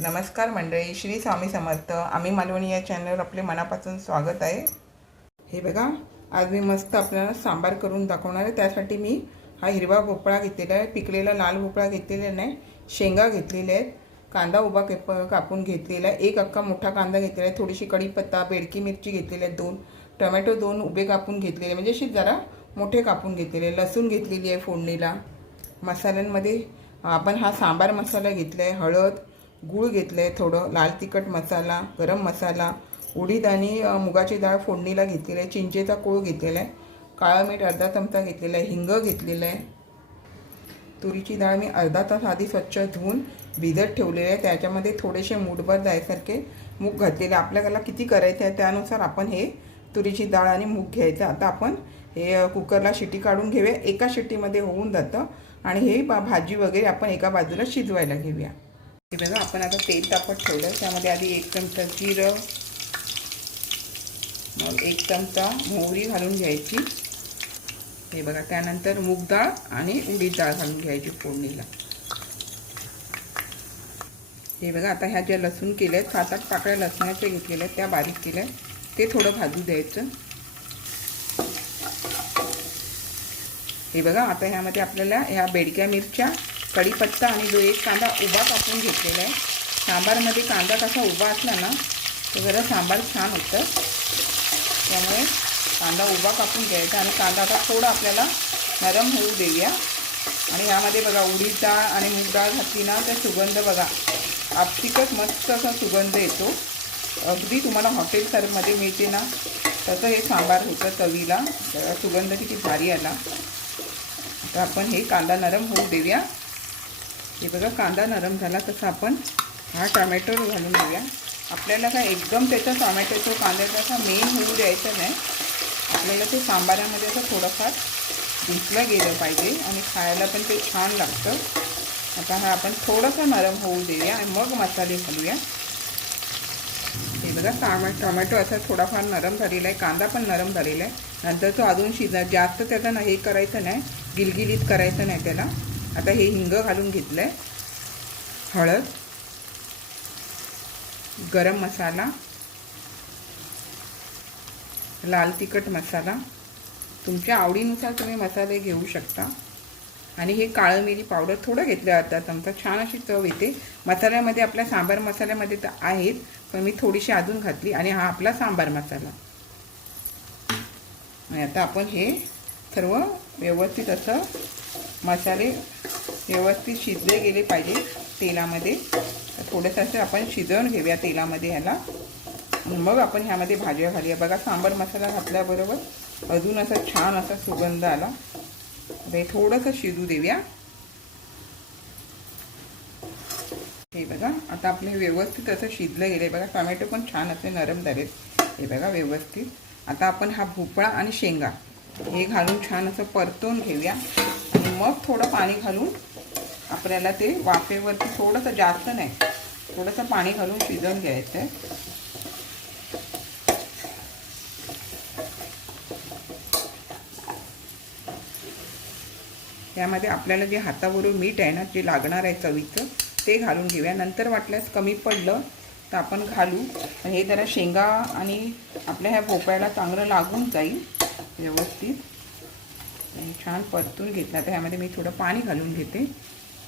नमस्कार मंडळी श्री स्वामी समर्थ. आम्ही मालवणी या चॅनलवर आपले मनापासून स्वागत आहे. हे बघा आज मी मस्त आपल्याला सांबार करून दाखवणार आहे. त्यासाठी मी हा हिरवा भोपळा घेतलेला आहे. पिकलेला लाल भोपळा घेतलेला नाही शेंगा घेतलेल्या आहेत. कांदा उभा केप कापून घेतलेला आहे. एक अख्खा मोठा कांदा घेतलेला आहे. थोडीशी कढीपत्ता बेडकी मिरची घेतलेली आहे दोन. टोमॅटो दोन उभे कापून घेतलेले म्हणजे अशी जरा मोठे कापून घेतलेले लसूण घेतलेली आहे फोडणीला. मसाल्यांमध्ये आपण हा सांबार मसाला घेतला आहे हळद गूळ घेतलं आहे थोडं लाल तिखट मसाला गरम मसाला उडीद आणि मुगाची डाळ फोडणीला घेतलेली आहे चिंचेचा कोळ घेतलेला आहे काळं मीठ अर्धा चमचा घेतलेला आहे हिंग घेतलेलं आहे तुरीची डाळ मी अर्धा तास आधी स्वच्छ धुवून भिजत ठेवलेली आहे. त्याच्यामध्ये थोडेसे मूठभर जायसारखे मूग घातलेले. आपल्याला किती करायचे आहे त्यानुसार आपण हे तुरीची डाळ आणि मूग घ्यायचं. आता आपण हे कुकरला शिटी काढून घेऊया. एका शिटीमध्ये होऊन जातं. आणि हे भाजी वगैरे आपण एका बाजूला शिजवायला घेऊया. हे बघा आपण आता तेल तापत ठेवलं. त्यामध्ये आधी एक चमचा जिरं मग एक चमचा मोहरी घालून घ्यायची. हे बघा त्यानंतर मूग डाळ आणि उडीद डाळ घालून घ्यायची फोडणीला. हे बघा आता ह्या ज्या लसूण केल्या आहेत सात आठ पाकळ्या लसणाच्या घेतलेल्या आहेत त्या बारीक केल्या आहेत ते थोडं भाजू द्यायचं. हे बघा आता ह्यामध्ये आपल्याला ह्या बेडक्या मिरच्या कढीपत्ता आणि जो एक कांदा उभा कापून घेतलेला आहे. सांबारमध्ये कांदा कसा उभा असला ना तर जरा सांबार छान होतं. त्यामुळे कांदा उभा कापून घ्यायचा आणि कांदा आता थोडा आपल्याला नरम होऊ देऊया. आणि यामध्ये बघा उडीद डाळ आणि मूग डाळ घातली ना तर सुगंध बघा आपटिकच मस्त असा सुगंध येतो. अगदी तुम्हाला हॉटेल सरमध्ये मिळते ना तसं हे सांबार होतं चवीला. सुगंध किती भारी आला. तर आपण हे कांदा नरम होऊ देऊया. हे बघा कांदा नरम झाला तसं आपण हा टमॅटो घालून देऊया आपल्याला काय एकदम त्याचा टोमॅटोचा कांद्याचा असा मेन होऊ द्यायचा नाही आपल्याला ते सांबारामध्ये असं थोडंफार भिजलं गेलं पाहिजे आणि खायला पण ते छान लागतं. आता हा आपण थोडंसं नरम होऊ देऊया आणि मग मसाले घालूया. हे बघा टामॅ टोमॅटो असा थोडाफार नरम झालेला आहे कांदा पण नरम झालेला आहे. नंतर तो अजून शिजा जास्त त्याचा हे करायचं नाही गिलगिलीत करायचं नाही त्याला. आता हे हिंग घालून घेतलं आहे हळद गरम मसाला लाल तिखट मसाला. तुमच्या आवडीनुसार तुम्ही मसाले घेऊ शकता. आणि हे काळं मिरी पावडर थोडं घेतलं अर्धा चमचा. छान अशी चव येते. मसाल्यामध्ये आपल्या सांबार मसाल्यामध्ये तर आहेत पण मी थोडीशी अजून घातली आणि हा आपला सांबार मसाला. आणि आता आपण हे सर्व व्यवस्थित असं मसाले व्यवस्थित शिजले गेले पाहिजे तेलामध्ये. थोडंसं असं आपण शिजवून घेऊया तेलामध्ये ह्याला. मग आपण ह्यामध्ये भाज्या घालूया. बघा सांबार मसाला घातल्याबरोबर अजून असा छान असा सुगंध आला. हे थोडंसं शिजू देऊया. हे बघा आता आपले व्यवस्थित असं शिजलं गेलं. बघा टोमॅटो पण छान असे नरम झालेत. हे बघा व्यवस्थित. आता आपण हा भोपळा आणि शेंगा हे घालून छान असं परतून घेऊया. आणि मग थोडं पाणी घालून आपल्याला ते वाफेवरती थोडंसं जास्त नाही थोडंसं पाणी घालून शिजवून घ्यायचं आहे. त्यामध्ये आपल्याला जे हातावरून मीठ आहे ना जे लागणार आहे चवीचं ते घालून घेऊया. नंतर वाटल्यास कमी पडलं तर आपण घालू. हे जरा शेंगा आणि आपल्या ह्या भोपळ्याला चांगलं लागून जाईल व्यवस्थित. आणि छान परतून घेतला. तर ह्यामध्ये मी थोडं पाणी घालून घेते.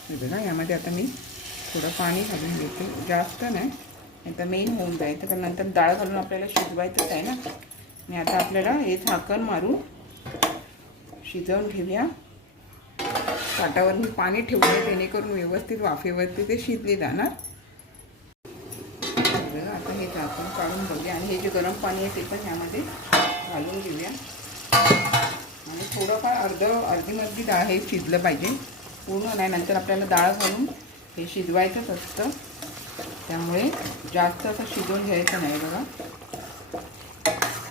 हे बघा यामध्ये आता मी थोडं पाणी घालून घेते. जास्त नाही. नाही तर मेन होऊन जायचं तर नंतर डाळ घालून आपल्याला शिजवायचंच आहे ना. आणि आता आपल्याला हे झाकण मारून शिजवून घेऊया. ताटावर मी पाणी ठेवले जेणेकरून व्यवस्थित वाफेवरती ते शिजले जाणार. आता हे झाकण काढून बघूया. आणि हे जे गरम पाणी आहे ते पण ह्यामध्ये घालून घेऊया. थोडंफार अर्धं अर्धी मर्धी डाळ हे शिजलं पाहिजे. पूर्ण नाही नंतर आपल्याला डाळ घालून हे शिजवायचंच असतं. त्यामुळे जास्त असं शिजवून घ्यायचं नाही बघा.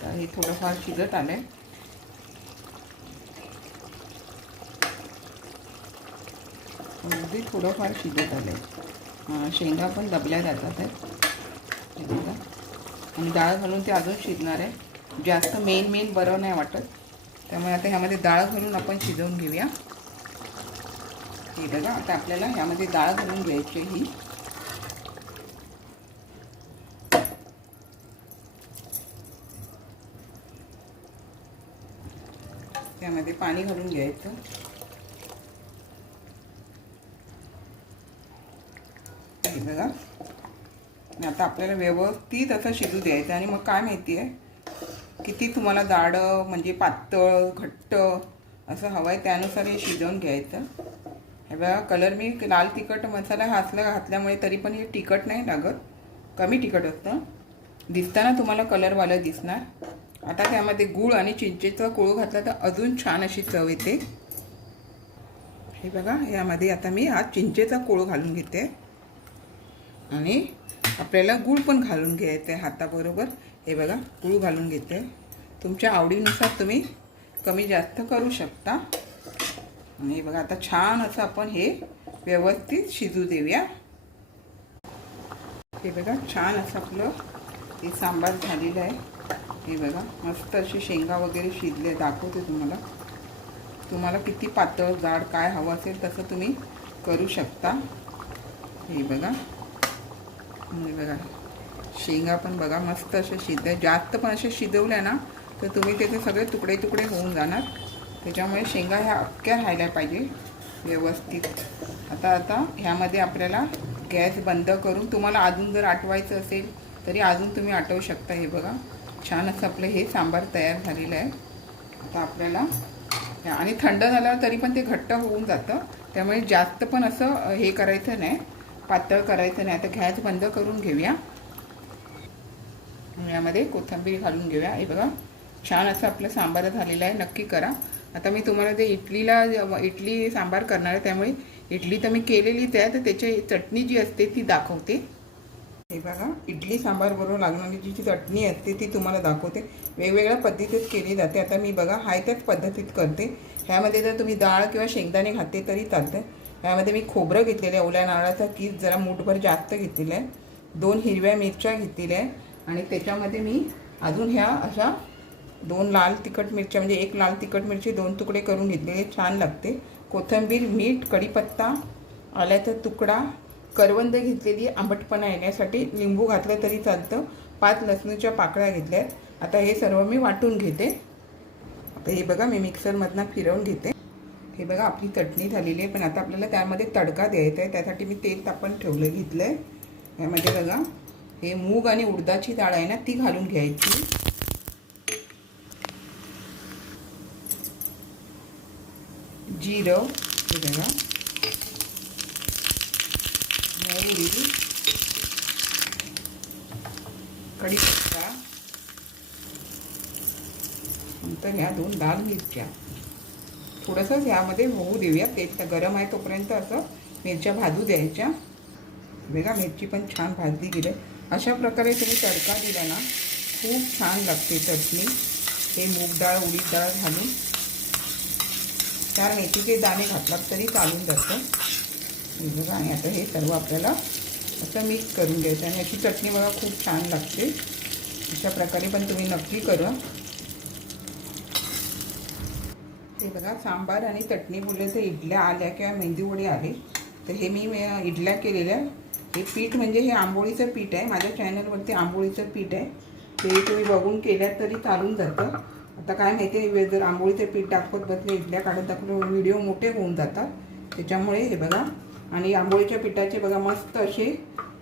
तर हे थोडंफार शिजत आलं आहे अगदी थोडंफार शिजत आलं आहे शेंगा पण दबल्या जातात आहेत. आणि डाळ घालून ते अजून शिजणार आहे. जास्त मेन मेन बरं नाही वाटत. त्यामुळे आता ह्यामध्ये डाळ घालून आपण शिजवून घेऊया. हे बघा आता आपल्याला ह्यामध्ये डाळ घालून घ्यायची ही. त्यामध्ये पाणी घालून घ्यायचं. हे बघा. आता आपल्याला व्यवस्थित असं शिजू द्यायचं आणि मग काय माहिती आहे? किती तुम्हाला जाडं म्हणजे पातळ घट्ट असं हवं आहे त्यानुसार हे शिजवून घ्यायचं. हे बघा कलर मी लाल तिखट मसाला घासला घातल्यामुळे तरी पण हे तिखट नाही लागत. कमी तिखट असतं. दिसताना तुम्हाला कलरवालं दिसणार. आता त्यामध्ये गूळ आणि चिंचेचा कोळ घातला तर अजून छान अशी चव येते. हे बघा यामध्ये आता मी हा चिंचेचा कोळ घालून घेते. आणि आपल्याला गूळ पण घालून घ्यायचं आहे हाताबरोबर. हे बघा गुळ घालून घेते. तुमच्या आवडीनुसार तुम्ही कमी जास्त करू शकता. आणि हे बघा आता छान असं आपण हे व्यवस्थित शिजू देऊया. हे बघा छान असं आपलं हे सांबार झालेलं आहे. हे बघा मस्त असे शेंगा वगैरे शिजले दाखवते तुम्हाला. तुम्हाला किती पातळ जाड काय हवं असेल तसं तुम्ही करू शकता. हे बघा. हे बघा शेंगा पण बघा मस्त अशा शिज म्हणजे जास्त पण अशा शिजवल्या ना तर तुम्ही त्याचे सगळे तुकडे तुकडे होऊन जाणार. त्याच्यामुळे शेंगा ह्या अख्ख्या राहायला पाहिजे व्यवस्थित. आता आता ह्यामध्ये आपल्याला गॅस बंद करून तुम्हाला अजून जर आठवायचं असेल तरी अजून तुम्ही आठवू शकता हे बघा. छान असं आपलं हे सांबार तयार झालेलं आहे. आता आपल्याला आणि थंड झाल्यावर तरी पण ते घट्ट होऊन जातं. त्यामुळे जास्त पण असं हे करायचं नाही पातळ करायचं नाही. आता गॅस बंद करून घेऊया. यामध्ये कोथिंबीर घालून घेऊया. हे बघा छान असं आपलं सांबार झालेला आहे. नक्की करा. आता मी तुम्हाला ते इडलीला इडली सांबार करणार आहे त्यामुळे इडली तर मी केलेलीच आहे तर त्याची चटणी जी असते ती दाखवते. हे बघा इडली सांबार बरोबर लागणारी जी चटणी असते ती तुम्हाला दाखवते. वेगवेगळ्या पद्धतीत केली जाते. आता मी बघा हाय त्याच पद्धतीत करते. ह्यामध्ये जर तुम्ही डाळ किंवा शेंगदाणे घातले तरी चालतं. ह्यामध्ये मी खोबरं घेतलेलं आहे ओल्या नारळाचा कीस जरा मूठभर जास्त घेतलेला आहे. दोन हिरव्या मिरच्या घेतलेल्या आहे. आणि त्याच्यामध्ये मी अजून ह्या अशा दोन लाल तिखट मिरच्या म्हणजे एक लाल तिखट मिरची दोन तुकडे करून घेतलेले छान लागते. कोथिंबीर मीठ कढीपत्ता आल्याचा तुकडा करवंद घेतलेली आंबटपणा येण्यासाठी लिंबू घातलं तरी चालतं. पाच लसणीच्या पाकळ्या घेतल्या आहेत. आता हे सर्व मी वाटून घेते. आता हे बघा मी मिक्सरमधनं फिरवून घेते. हे बघा आपली चटणी झालेली आहे पण आता आपल्याला त्यामध्ये तडका द्यायचा आहे. त्यासाठी मी तेल तापण ठेवलं घेतलं आहे यामध्ये बघा हे मूग आणि उडदाची डाळ आहे ना ती घालून घ्यायची. जिरं बघा. मोहरी. कढीपत्ता. नंतर ह्या दोन लाल मिरच्या. थोडंसं ह्यामध्ये होऊ देऊया. तेल गरम आहे तोपर्यंत असं मिरच्या भाजू द्यायच्या. बघा मिरची पण छान भाजली गेली. अशा प्रकारे तुम्ही तडका दिला ना खूप छान लागते चटणी. हे मूग डाळ उडीद डाळ घालून चार मेथीचे दाणे घातलात तरी चालून जातं. आणि आता हे सर्व आपल्याला असं मिक्स करून घ्यायचं आणि याची चटणी बघा खूप छान लागते. अशा प्रकारे पण तुम्ही नक्की करा. हे बघा सांबार आणि चटणी बोलले तर इडल्या आल्या किंवा मेंदीवडे आले. तर हे मी इडल्या केलेल्या. हे पीठ म्हणजे हे आंबोळीचं पीठ आहे. माझ्या चॅनलवरती आंबोळीचं पीठ आहे. ते तुम्ही बघून केल्यात तरी चालून जातं. आता काय माहिती आहे जर आंबोळीचं पीठ दाखवत बसले इडल्या काढत दाखवले व्हिडिओ मोठे होऊन जातात. त्याच्यामुळे हे बघा. आणि आंबोळीच्या पिठाचे बघा मस्त असे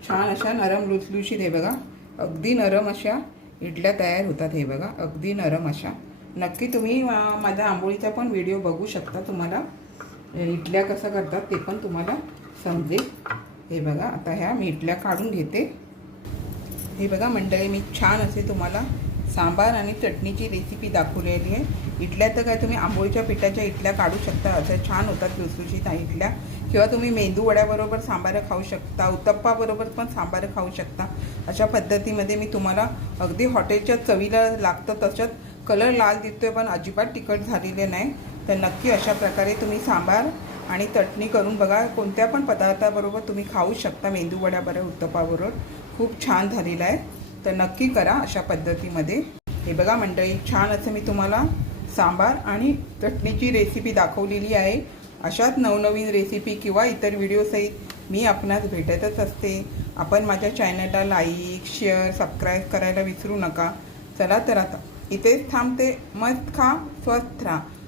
छान अशा नरम लुसलुशीत हे बघा. अगदी नरम अशा इडल्या तयार होतात हे बघा. अगदी नरम अशा. नक्की तुम्ही माझा आंबोळीचा पण व्हिडिओ बघू शकता तुम्हाला. इडल्या कसं करतात ते पण तुम्हाला समजेल. हे बघा आता ह्या मी इडल्या काढून घेते. हे बघा मंडळी मी छान असे तुम्हाला सांबार आणि चटणीची रेसिपी दाखवलेली आहे. इडल्या तर काय तुम्ही आंबोळीच्या पिठाच्या इडल्या काढू शकता अशा छान होतात लुसलुशीत इडल्या किंवा तुम्ही मेंदू वड्याबरोबर सांबारं खाऊ शकता उत्तप्पाबरोबर पण सांबारं खाऊ शकता. अशा पद्धतीमध्ये मी तुम्हाला अगदी हॉटेलच्या चवीला लागतं तशात कलर लाल दिसतोय पण अजिबात तिखट झालेले नाही. तर नक्की अशा प्रकारे तुम्ही सांबार आणि चटणी करून बघा कोणत्या पण पदार्थाबरोबर तुम्ही खाऊ शकता. मेंदूवड्याबरोबर उत्तपाबरोबर खूप छान झालेला आहे. तर नक्की करा अशा पद्धतीमध्ये. हे बघा मंडळी छान असं मी तुम्हाला सांबार आणि चटणीची रेसिपी दाखवलेली आहे. अशाच नवनवीन रेसिपी किंवा इतर व्हिडिओसहित मी आपणास भेटतच असते. आपण माझ्या चॅनलला लाईक शेअर सबस्क्राईब करायला विसरू नका. चला तर आता इथेच थांबते. मस्त खा स्वस्थ राहा.